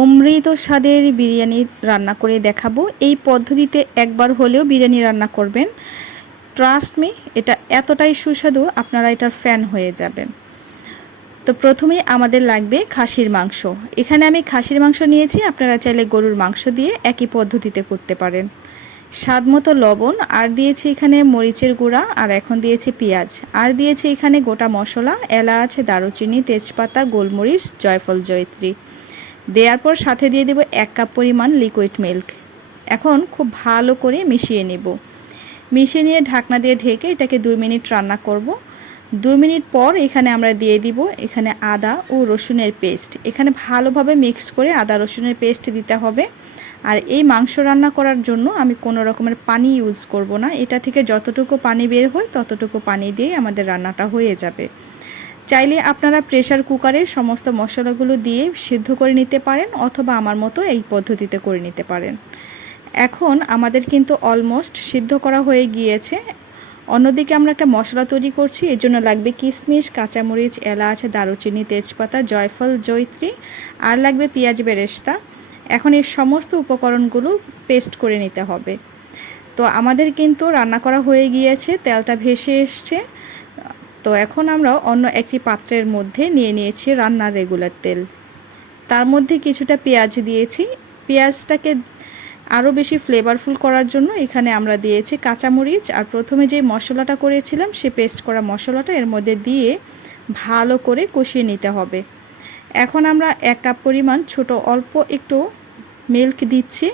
অমৃত স্বাদের বিরিয়ানি রান্না করে দেখাবো। এই পদ্ধতিতে একবার হলেও বিরিয়ানি রান্না করবেন। ট্রাস্ট মি এটা এতটাই সুস্বাদু, আপনারা এটার ফ্যান হয়ে যাবেন। তো প্রথমে আমাদের লাগবে খাসির মাংস। এখানে আমি খাসির মাংস নিয়েছি, আপনারা চাইলে গরুর মাংস দিয়ে একই পদ্ধতিতে করতে পারেন। স্বাদ মতো লবণ, আর দিয়েছি এখানে মরিচের গুঁড়া, আর এখন দিয়েছি পেঁয়াজ। আর দিয়েছি এখানে গোটা মশলা, এলাচ, দারুচিনি, তেজপাতা, গোলমরিচ, জয়ফল, জয়ত্রী। দেওয়ার পর সাথে দিয়ে দেব এক কাপ পরিমাণ লিকুইড মিল্ক এখন খুব ভালো করে মিশিয়ে নেব। মিশিয়ে নিয়ে ঢাকনা দিয়ে ঢেকে এটাকে দুই মিনিট রান্না করব। দুই মিনিট পর এখানে আমরা দিয়ে দিব এখানে আদা ও রসুনের পেস্ট এখানে ভালোভাবে মিক্স করে আদা রসুনের পেস্ট দিতে হবে। আর এই মাংস রান্না করার জন্য আমি কোনো রকমের পানি ইউজ করব না। এটা থেকে যতটুকু পানি বের হয় ততটুকু পানি দিয়ে আমাদের রান্নাটা হয়ে যাবে। চাইলে আপনারা প্রেশার কুকারে সমস্ত মশলাগুলো দিয়ে সিদ্ধ করে নিতে পারেন অথবা আমার মতো এই পদ্ধতিতে করে নিতে পারেন। এখন আমাদের কিন্তু অলমোস্ট সিদ্ধ করা হয়ে গিয়েছে। অন্যদিকে আমরা একটা মশলা তৈরি করছি, এর জন্য লাগবে কিশমিশ কাঁচামরিচ, এলাচ, দারুচিনি, তেজপাতা, জয়ফল জৈত্রী আর লাগবে পেঁয়াজ বেরেস্তা। এখন এই সমস্ত উপকরণগুলো পেস্ট করে নিতে হবে। তো আমাদের কিন্তু রান্না করা হয়ে গিয়েছে, তেলটা ভেসে এসছে। তো এখন আমরা অন্য একটি পাত্রের মধ্যে নিয়ে নিয়েছি রান্নার রেগুলার তেল। তার মধ্যে কিছুটা পেঁয়াজ দিয়েছি। পেঁয়াজটাকে আরও বেশি ফ্লেভারফুল করার জন্য এখানে আমরা দিয়েছি কাঁচামরিচ। আর প্রথমে যে মশলাটা করেছিলাম, সে পেস্ট করা মশলাটা এর মধ্যে দিয়ে ভালো করে কষিয়ে নিতে হবে। এখন আমরা এক কাপ পরিমাণ ছোট অল্প একটু মিল্ক দিচ্ছি।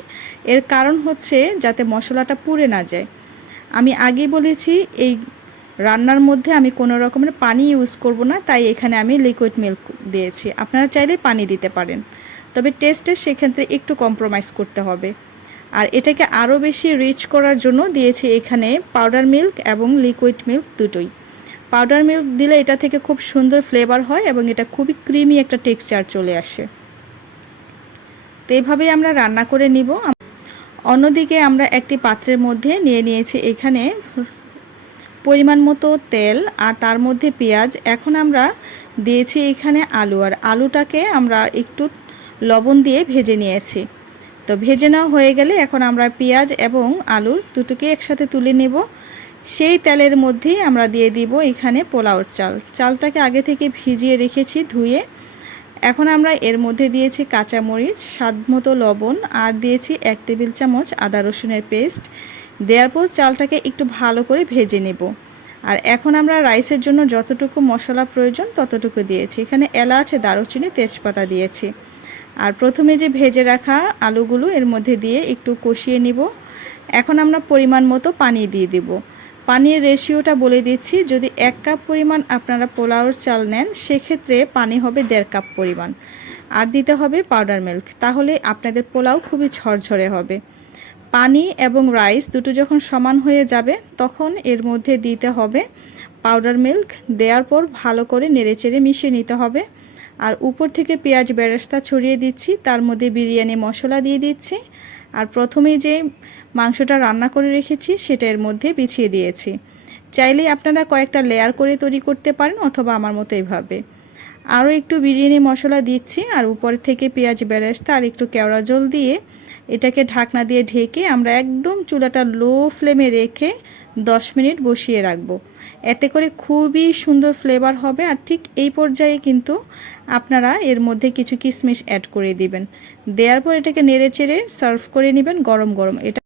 এর কারণ হচ্ছে যাতে মশলাটা পুড়ে না যায়। আমি আগে বলেছি, এই রান্নার মধ্যে আমি কোনো রকমের পানি ইউজ করব না, তাই এখানে আমি লিকুইড মিল্ক দিয়েছি। আপনারা চাইলে পানি দিতে পারেন, তবে টেস্টে সেক্ষেত্রে একটু কম্প্রোমাইজ করতে হবে। আর এটাকে আরও বেশি রিচ করার জন্য দিয়েছি এখানে পাউডার মিল্ক এবং লিকুইড মিল্ক দুটোই। পাউডার মিল্ক দিলে এটা থেকে খুব সুন্দর ফ্লেভার হয় এবং এটা খুবই ক্রিমি একটা টেক্সচার চলে আসে। তো এইভাবেই আমরা রান্না করে নিব। অন্যদিকে আমরা একটি পাত্রের মধ্যে নিয়ে নিয়েছি এখানে পরিমাণ মতো তেল আর তার মধ্যে পেঁয়াজ। এখন আমরা দিয়েছি এখানে আলু আর আলুটাকে আমরা একটু লবণ দিয়ে ভেজে নিয়েছি। তো ভেজে নেওয়া হয়ে গেলে এখন আমরা পেঁয়াজ এবং আলু দুটোকে একসাথে তুলে নেব। সেই তেলের মধ্যেই আমরা দিয়ে দিব এখানে পোলাওর চাল। চালটাকে আগে থেকে ভিজিয়ে রেখেছি ধুয়ে। এখন আমরা এর মধ্যে দিয়েছি কাঁচামরিচ স্বাদ মতো লবণ, আর দিয়েছি এক টেবিল চামচ আদা রসুনের পেস্ট। দেওয়ার পর চালটাকে একটু ভালো করে ভেজে নেব। আর এখন আমরা রাইসের জন্য যতটুকু মশলা প্রয়োজন ততটুকু দিয়েছি। এখানে এলাচ, দারুচিনি, তেজপাতা দিয়েছি। আর প্রথমে যে ভেজে রাখা আলুগুলো এর মধ্যে দিয়ে একটু কষিয়ে নিব। এখন আমরা পরিমাণ মতো পানি দিয়ে দিব। পানির রেশিওটা বলে দিচ্ছি, যদি এক কাপ পরিমাণ আপনারা পোলাওর চাল নেন, সেক্ষেত্রে পানি হবে দেড় কাপ পরিমাণ। আর দিতে হবে পাউডার মিল্ক তাহলে আপনাদের পোলাও খুবই ঝরঝরে হবে। পানি এবং রাইস দুটো যখন সমান হয়ে যাবে, তখন এর মধ্যে দিতে হবে পাউডার মিল্ক দেওয়ার পর ভালো করে নেড়েচেড়ে মিশিয়ে নিতে হবে। আর উপর থেকে পেঁয়াজ বেরেস্তা ছড়িয়ে দিচ্ছি, তার মধ্যে বিরিয়ানি মশলা দিয়ে দিচ্ছি। আর প্রথমে যে মাংসটা রান্না করে রেখেছি, সেটা এর মধ্যে বিছিয়ে দিয়েছি। চাইলে আপনারা কয়েকটা লেয়ার করে তৈরি করতে পারেন অথবা আমার মতো এইভাবে আরও একটু বিরিয়ানি মশলা দিচ্ছি, আর উপর থেকে পেঁয়াজ বেরেস্তা আর একটু কেওড়া জল দিয়ে এটাকে ঢাকনা দিয়ে ঢেকে আমরা একদম চুলাটা লো ফ্লেমে রেখে 10 মিনিট বসিয়ে রাখব। এতে করে খুবই সুন্দর ফ্লেভার হবে আর ঠিক এই পর্যায়ে কিন্তু আপনারা এর মধ্যে কিছু কিশমিশ অ্যাড করে দিবেন। দেওয়ার পর এটাকে নেড়ে চেড়ে সার্ভ করে নেবেন গরম গরম এটা